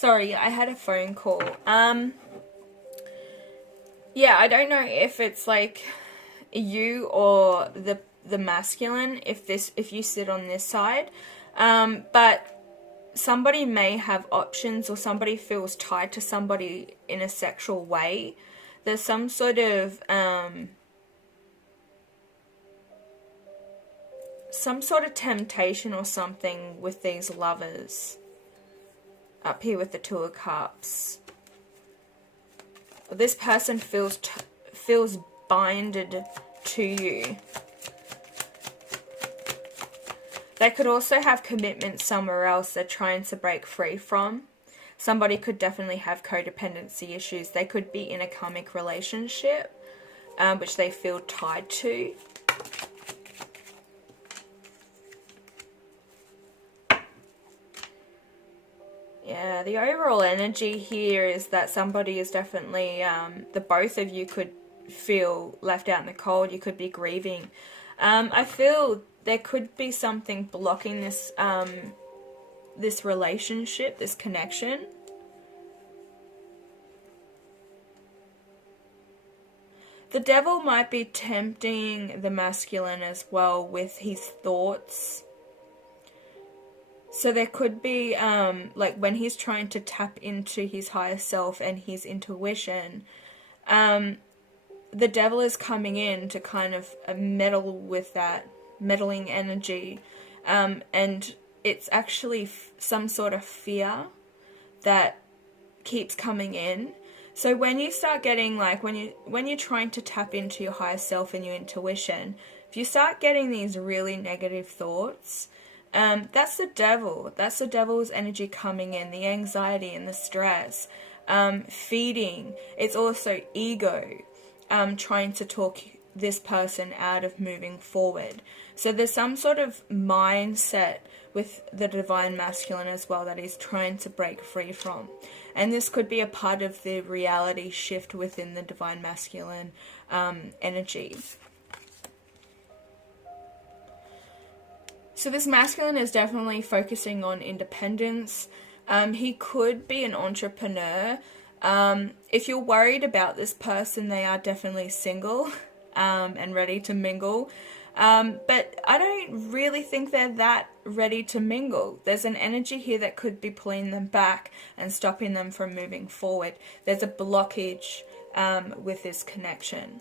Sorry, I had a phone call. Yeah, I don't know if it's like you or the masculine, if you sit on this side. But somebody may have options, or somebody feels tied to somebody in a sexual way. There's some sort of temptation or something with these lovers. Up here with the Two of Cups. This person feels binded to you. They could also have commitment somewhere else they're trying to break free from. Somebody could definitely have codependency issues. They could be in a karmic relationship, which they feel tied to. Yeah, the overall energy here is that somebody is definitely, the both of you could feel left out in the cold. You could be grieving. I feel there could be something blocking this, this relationship, this connection. The devil might be tempting the masculine as well with his thoughts. So there could be, like when he's trying to tap into his higher self and his intuition, the devil is coming in to kind of meddle with that, meddling energy. And it's actually some sort of fear that keeps coming in. So when you start getting, like, when you're trying to tap into your higher self and your intuition, if you start getting these really negative thoughts, that's the devil. That's the devil's energy coming in, the anxiety and the stress, feeding. It's also ego, trying to talk this person out of moving forward. So there's some sort of mindset with the divine masculine as well that he's trying to break free from. And this could be a part of the reality shift within the divine masculine energy. So this masculine is definitely focusing on independence. He could be an entrepreneur. If you're worried about this person, they are definitely single and ready to mingle. But I don't really think they're that ready to mingle. There's an energy here that could be pulling them back and stopping them from moving forward. There's a blockage with this connection.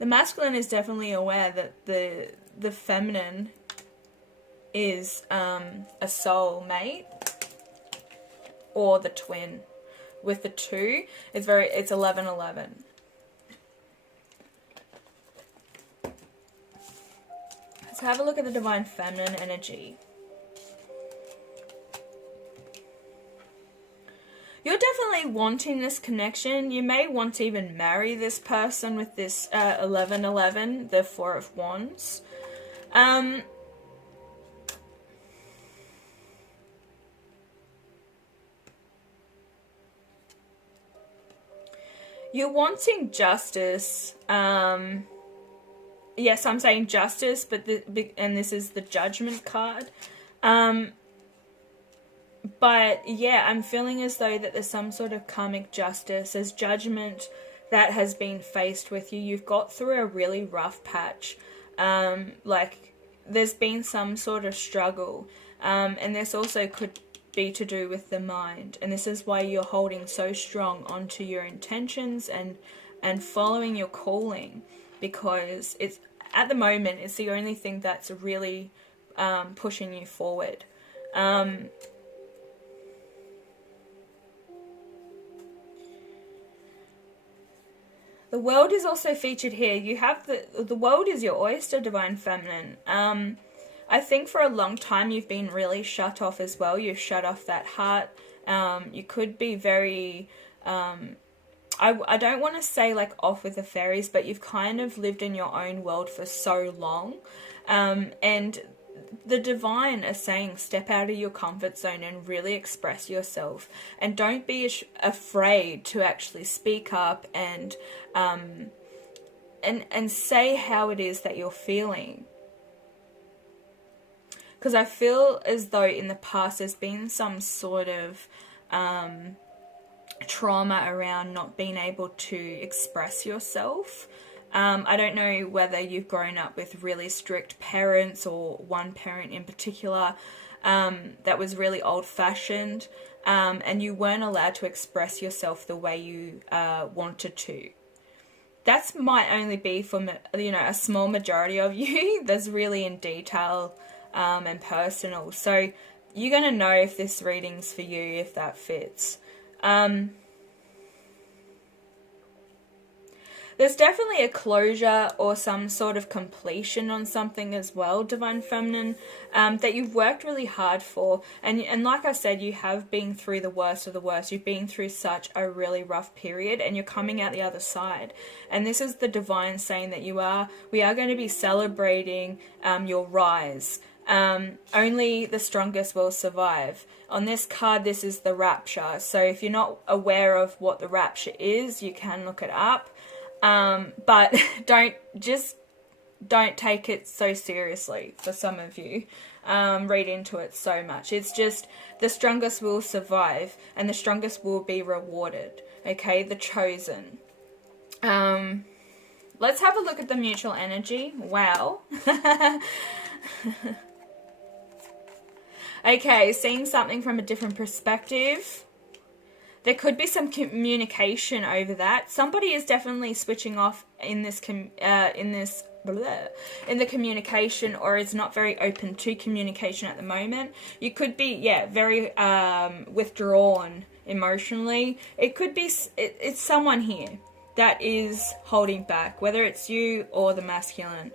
The masculine is definitely aware that the feminine is a soul mate or the twin. With the 2, it's 11-11. Let's have a look at the divine feminine energy. You're definitely wanting this connection. You may want to even marry this person with this 11-11, the 4 of Wands. You're wanting justice. Yes, I'm saying justice, but and this is the Judgment card. But yeah, I'm feeling as though that there's some sort of karmic justice, there's judgment that has been faced with you. You've got through a really rough patch. Like there's been some sort of struggle. And this also could be to do with the mind. And this is why you're holding so strong onto your intentions and following your calling. Because it's at the moment, it's the only thing that's really pushing you forward. The world is also featured here. You have the world is your oyster, divine feminine. I think for a long time you've been really shut off as well. You've shut off that heart. You could be very, I don't want to say like off with the fairies, but you've kind of lived in your own world for so long. And the divine are saying step out of your comfort zone and really express yourself. And don't be afraid to actually speak up and say how it is that you're feeling. Because I feel as though in the past there's been some sort of trauma around not being able to express yourself. I don't know whether you've grown up with really strict parents or one parent in particular that was really old-fashioned, and you weren't allowed to express yourself the way you wanted to. That's might only be for, you know, a small majority of you that's really in detail and personal. So you're going to know if this reading's for you, if that fits. There's definitely a closure or some sort of completion on something as well, Divine Feminine, that you've worked really hard for. And like I said, you have been through the worst of the worst. You've been through such a really rough period, and you're coming out the other side. And this is the Divine saying that we are going to be celebrating your rise. Only the strongest will survive. On this card, this is the rapture. So if you're not aware of what the rapture is, you can look it up. But don't take it so seriously for some of you. Read into it so much. It's just the strongest will survive and the strongest will be rewarded. Okay, the chosen. Let's have a look at the mutual energy. Wow. Okay, seeing something from a different perspective. There could be some communication over that. Somebody is definitely switching off in the communication, or is not very open to communication at the moment. You could be, very withdrawn emotionally. It could be, it's someone here that is holding back, whether it's you or the masculine.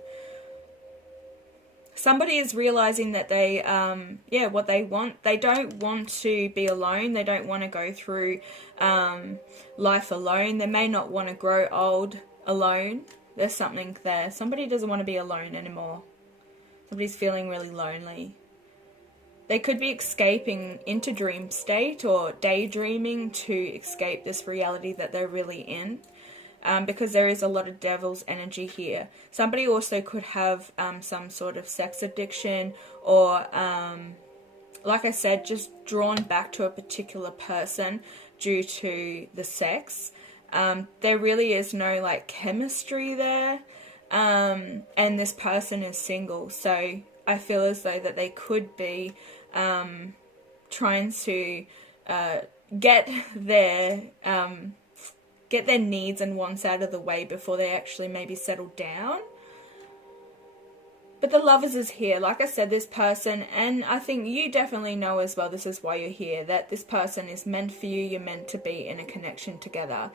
Somebody is realizing that they, what they want. They don't want to be alone. They don't want to go through life alone. They may not want to grow old alone. There's something there. Somebody doesn't want to be alone anymore. Somebody's feeling really lonely. They could be escaping into dream state or daydreaming to escape this reality that they're really in. Because there is a lot of devil's energy here. Somebody also could have some sort of sex addiction, or, like I said, just drawn back to a particular person due to the sex. There really is no, like, chemistry there, and this person is single. So I feel as though that they could be trying to get their needs and wants out of the way before they actually maybe settle down. But the Lovers is here. Like I said, this person, and I think you definitely know as well, this is why you're here, that this person is meant for you. You're meant to be in a connection together.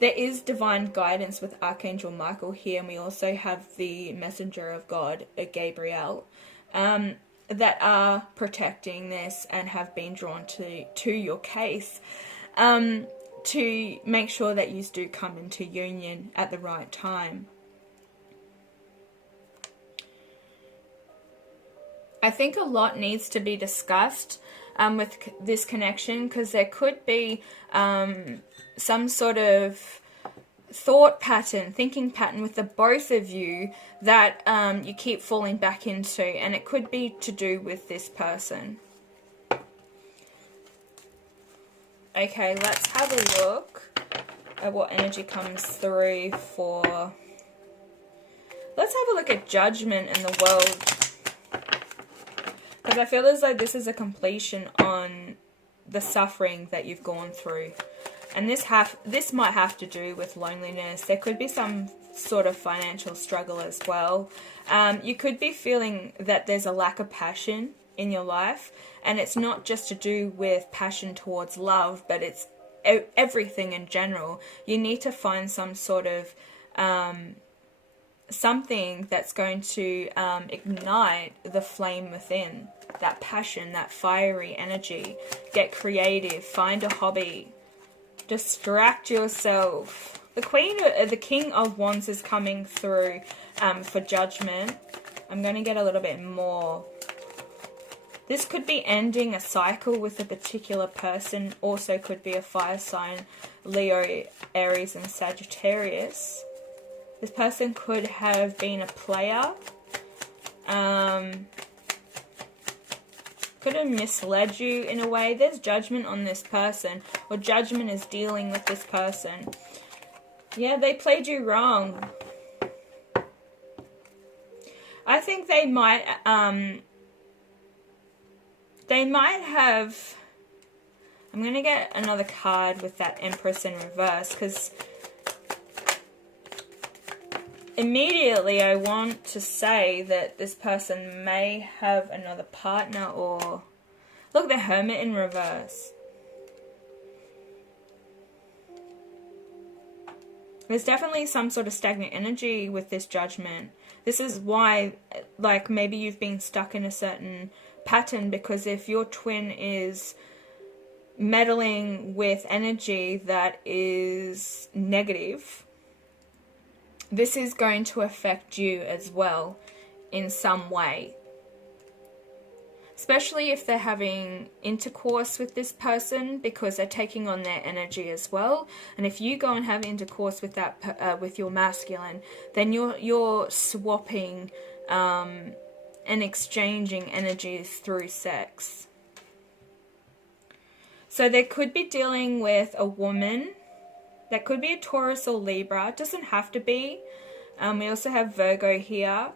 There is divine guidance with Archangel Michael here, and we also have the messenger of God, Gabriel, that are protecting this and have been drawn to your case. To make sure that you do come into union at the right time. I think a lot needs to be discussed with this connection, because there could be some sort of thinking pattern with the both of you that you keep falling back into, and it could be to do with this person. Okay, let's have a look at what energy comes through for... Let's have a look at judgment in the world. Because I feel as though this is a completion on the suffering that you've gone through. And this might have to do with loneliness. There could be some sort of financial struggle as well. You could be feeling that there's a lack of passion in your life, and it's not just to do with passion towards love, but it's everything in general. You need to find some sort of something that's going to ignite the flame within, that passion, that fiery energy. Get creative, find a hobby, distract yourself. The King of Wands is coming through for judgment. I'm going to get a little bit more. This could be ending a cycle with a particular person. Also could be a fire sign, Leo, Aries, and Sagittarius. This person could have been a player. could have misled you in a way. There's judgment on this person, or judgment is dealing with this person. Yeah, they played you wrong. I think they might have... I'm going to get another card with that Empress in reverse, because immediately I want to say that this person may have another partner, or... Look, the Hermit in reverse. There's definitely some sort of stagnant energy with this Judgment. This is why, like, maybe you've been stuck in a certain pattern, because if your twin is meddling with energy that is negative, this is going to affect you as well in some way. Especially if they're having intercourse with this person, because they're taking on their energy as well. And if you go and have intercourse with that with your masculine, then you're swapping and exchanging energies through sex. So they could be dealing with a woman. That could be a Taurus or Libra. It doesn't have to be. We also have Virgo here.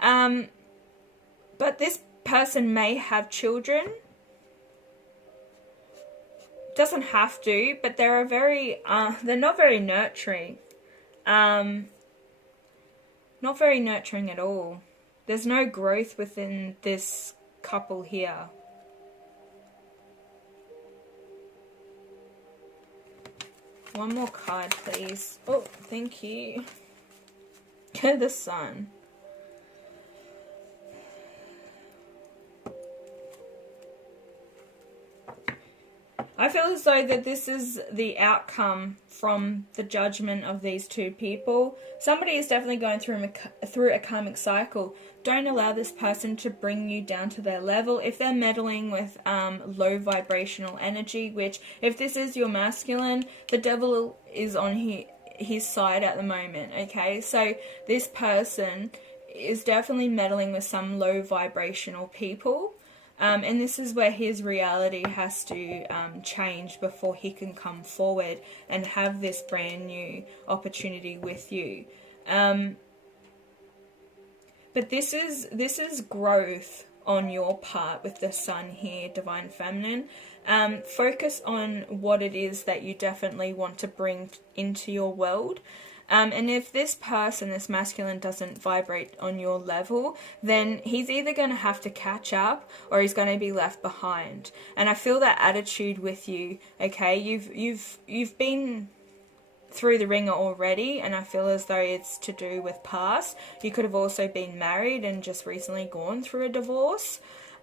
But this person may have children. Doesn't have to, but they're not very nurturing. Not very nurturing at all. There's no growth within this couple here. One more card, please. Oh, thank you. The Sun. I feel as though that this is the outcome from the judgment of these two people. Somebody is definitely going through a karmic cycle. Don't allow this person to bring you down to their level. If they're meddling with low vibrational energy, which if this is your masculine, the devil is on his side at the moment, okay? So this person is definitely meddling with some low vibrational people. And this is where his reality has to change before he can come forward and have this brand new opportunity with you. But this is growth on your part with the Sun here, Divine Feminine. Focus on what it is that you definitely want to bring into your world. And if this person, this masculine, doesn't vibrate on your level, then he's either going to have to catch up or he's going to be left behind. And I feel that attitude with you, okay? You've been through the ringer already, and I feel as though it's to do with past. You could have also been married and just recently gone through a divorce.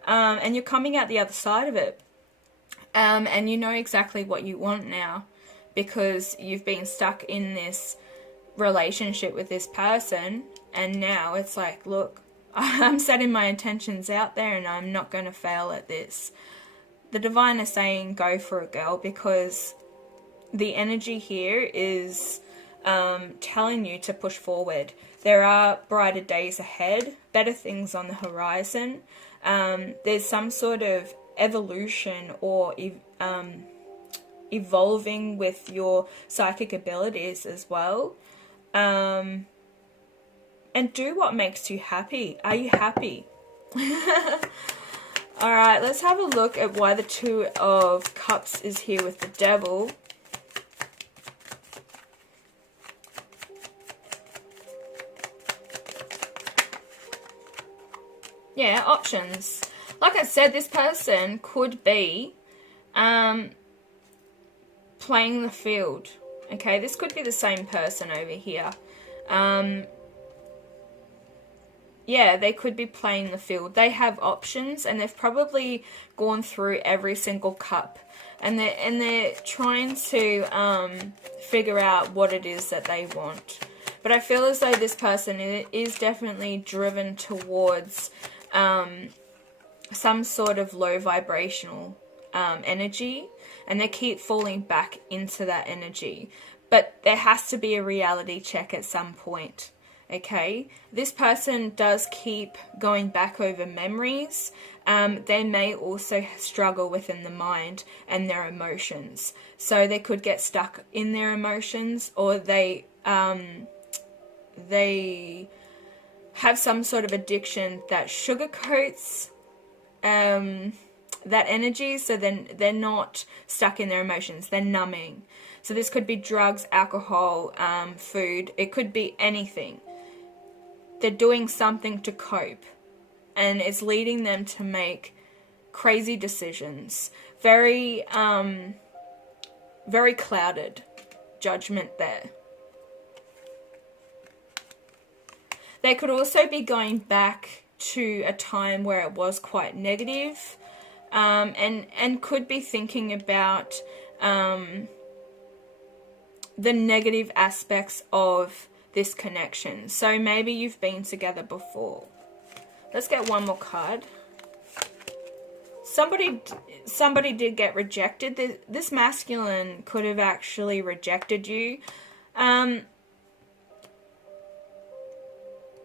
And you're coming out the other side of it. And you know exactly what you want now, because you've been stuck in this relationship with this person, and now it's like, look, I'm setting my intentions out there and I'm not going to fail at this. The divine is saying go for it, girl, because the energy here is telling you to push forward. There are brighter days ahead, better things on the horizon. There's some sort of evolution or evolving with your psychic abilities as well. And do what makes you happy. Are you happy? Alright, let's have a look at why the Two of Cups is here with the Devil. Yeah, options. Like I said, this person could be playing the field. Okay, this could be the same person over here. Yeah, they could be playing the field. They have options, and they've probably gone through every single cup, and they're trying to figure out what it is that they want. But I feel as though this person is definitely driven towards some sort of low vibrational energy, and they keep falling back into that energy. But there has to be a reality check at some point. Okay, this person does keep going back over memories. They may also struggle within the mind and their emotions. So they could get stuck in their emotions, or they have some sort of addiction that sugarcoats that energy, so then they're not stuck in their emotions, they're numbing. So this could be drugs, alcohol, food, it could be anything. They're doing something to cope, and it's leading them to make crazy decisions. Very clouded judgment there. They could also be going back to a time where it was quite negative, and could be thinking about the negative aspects of this connection. So maybe you've been together before. Let's get one more card. Somebody did get rejected. This masculine could have actually rejected you.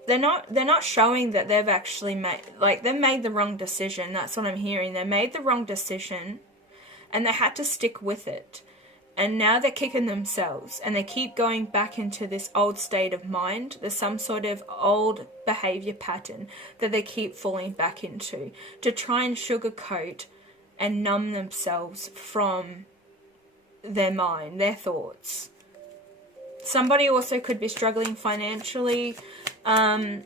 They're not showing that they've actually they've made the wrong decision. That's what I'm hearing. They made the wrong decision and they had to stick with it. And now they're kicking themselves, and they keep going back into this old state of mind. There's some sort of old behavior pattern that they keep falling back into to try and sugarcoat and numb themselves from their mind, their thoughts. Somebody also could be struggling financially. You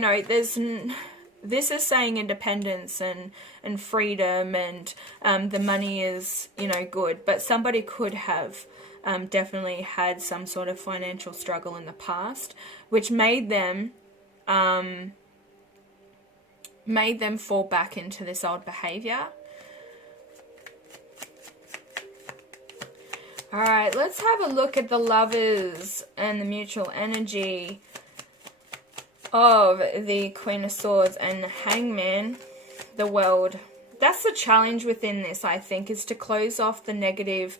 know, this is saying independence and freedom, and the money is, you know, good. But somebody could have definitely had some sort of financial struggle in the past, which made them fall back into this old behavior. Alright, let's have a look at the Lovers and the mutual energy of the Queen of Swords and the Hangman, the World. That's the challenge within this, I think, is to close off the negative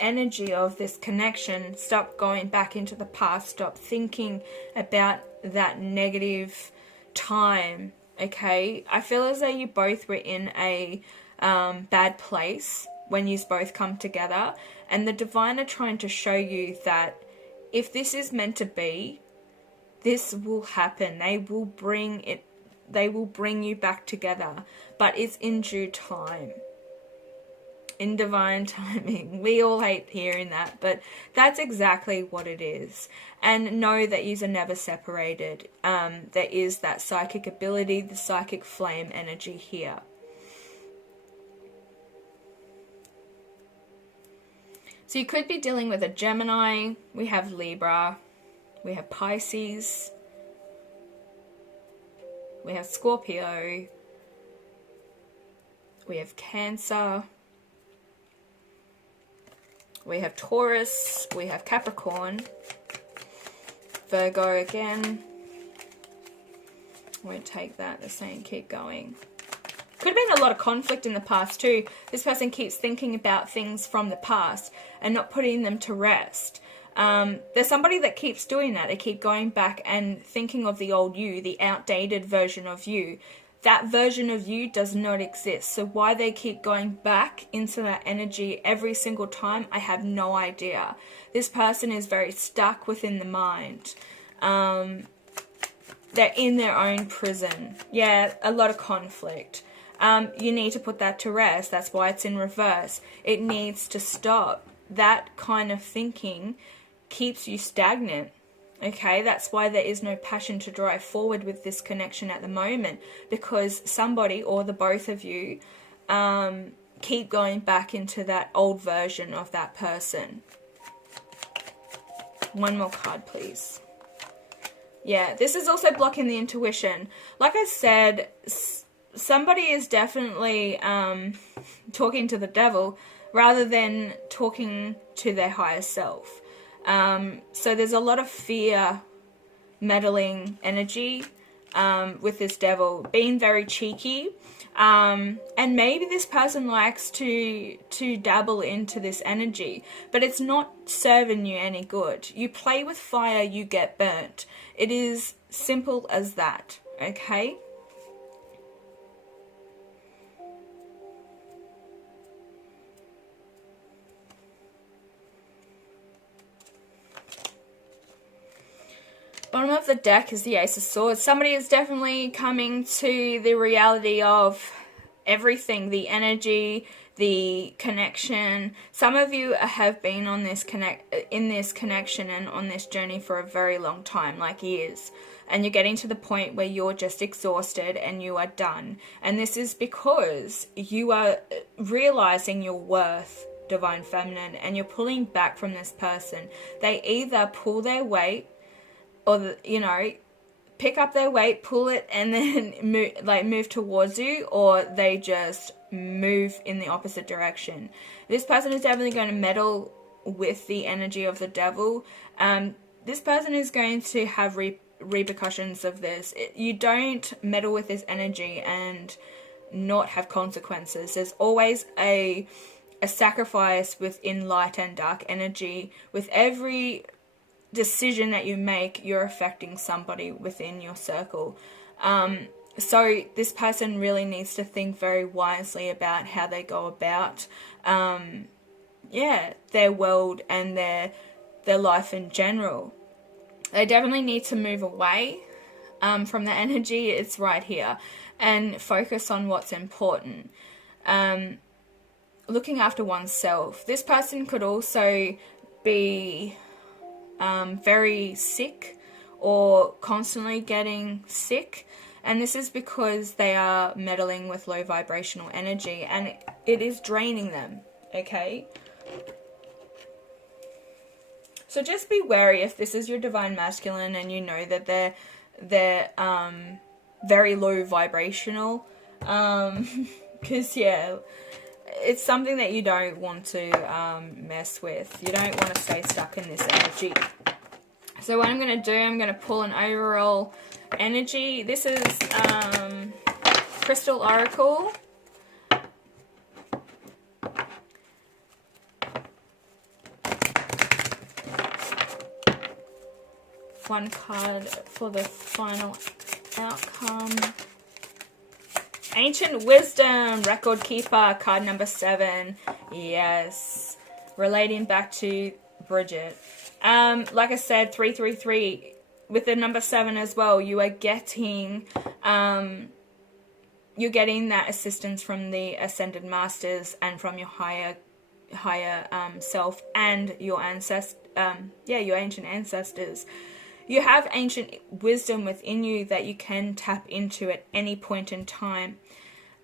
energy of this connection. Stop going back into the past. Stop thinking about that negative time. Okay, I feel as though you both were in a bad place when you both come together, and the divine are trying to show you that if this is meant to be, this will happen. They will bring you back together, but it's in due time, in divine timing. We all hate hearing that, but that's exactly what it is. And know that yous are never separated. There is that psychic ability, the psychic flame energy here. So you could be dealing with a Gemini. We have Libra. We have Pisces. We have Scorpio. We have Cancer. We have Taurus. We have Capricorn. Virgo again. Won't take that. They're saying keep going. Could have been a lot of conflict in the past too. This person keeps thinking about things from the past and not putting them to rest. There's somebody that keeps doing that. They keep going back and thinking of the old you, the outdated version of you. That version of you does not exist. So why they keep going back into that energy every single time, I have no idea. This person is very stuck within the mind. They're in their own prison. Yeah, a lot of conflict. You need to put that to rest. That's why it's in reverse. It needs to stop. That kind of thinking keeps you stagnant. Okay, that's why there is no passion to drive forward with this connection at the moment, because somebody or the both of you keep going back into that old version of that person. One more card, please. Yeah, this is also blocking the intuition. Like I said, somebody is definitely talking to the devil rather than talking to their higher self. So there's a lot of fear, meddling energy with this devil, being very cheeky. And maybe this person likes to dabble into this energy, but it's not serving you any good. You play with fire, you get burnt. It is simple as that, okay? Bottom of the deck is the Ace of Swords. Somebody is definitely coming to the reality of everything, the energy, the connection. Some of you have been on this connection and on this journey for a very long time, like years. And you're getting to the point where you're just exhausted and you are done. And this is because you are realizing your worth, Divine Feminine, and you're pulling back from this person. They either pull their weight, or pick up their weight, pull it, and then move towards you, or they just move in the opposite direction. This person is definitely going to meddle with the energy of the devil. This person is going to have repercussions of this. You don't meddle with this energy and not have consequences. There's always a sacrifice within light and dark energy. With every decision that you make, you're affecting somebody within your circle. So this person really needs to think very wisely about how they go about their world and their life in general. They definitely need to move away from the energy. It's right here, and focus on what's important. Looking after oneself. This person could also be very sick or constantly getting sick, and this is because they are meddling with low vibrational energy, and it is draining them, okay? So just be wary if this is your Divine Masculine and you know that they're very low vibrational, because it's something that you don't want to mess with. You don't want to stay stuck in this energy. So what I'm going to do, I'm going to pull an overall energy. This is Crystal Oracle. One card for the final outcome. Ancient Wisdom, Record Keeper, card number 7. Yes. Relating back to Bridget. Like I said, 333 with the number 7 as well. You are getting that assistance from the Ascended Masters and from your higher self and your your ancient ancestors. You have ancient wisdom within you that you can tap into at any point in time.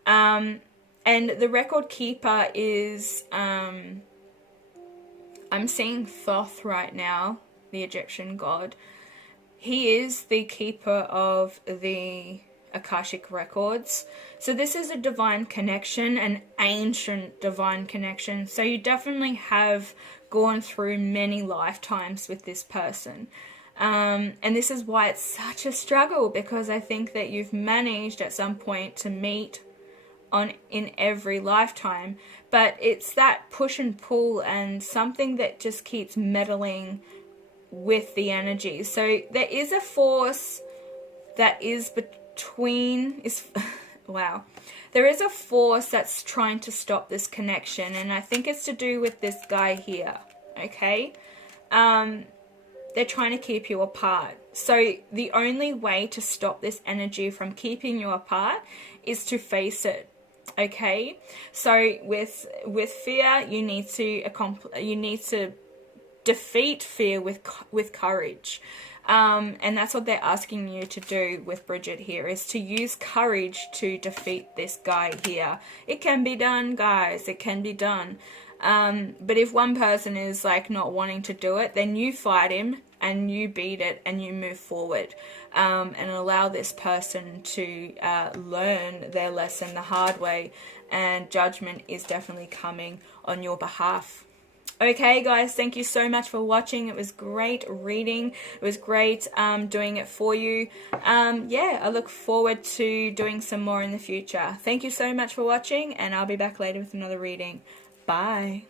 And the Record Keeper is, I'm seeing Thoth right now, the Egyptian god. He is the keeper of the Akashic records. So this is a divine connection, an ancient divine connection. So you definitely have gone through many lifetimes with this person. And this is why it's such a struggle, because I think that you've managed at some point to meet in every lifetime, but it's that push and pull and something that just keeps meddling with the energy. So there is a force that is wow. There is a force that's trying to stop this connection, and I think it's to do with this guy here, okay? They're trying to keep you apart. So the only way to stop this energy from keeping you apart is to face it, okay? So with fear, you need to defeat fear with courage. And that's what they're asking you to do with Bridget here, is to use courage to defeat this guy here. It can be done, guys. It can be done. But if one person is like not wanting to do it, then you fight him and you beat it and you move forward, and allow this person to learn their lesson the hard way, and judgment is definitely coming on your behalf. Okay, guys, thank you so much for watching. It was great reading. It was great doing it for you. Yeah, I look forward to doing some more in the future. Thank you so much for watching, and I'll be back later with another reading. Bye.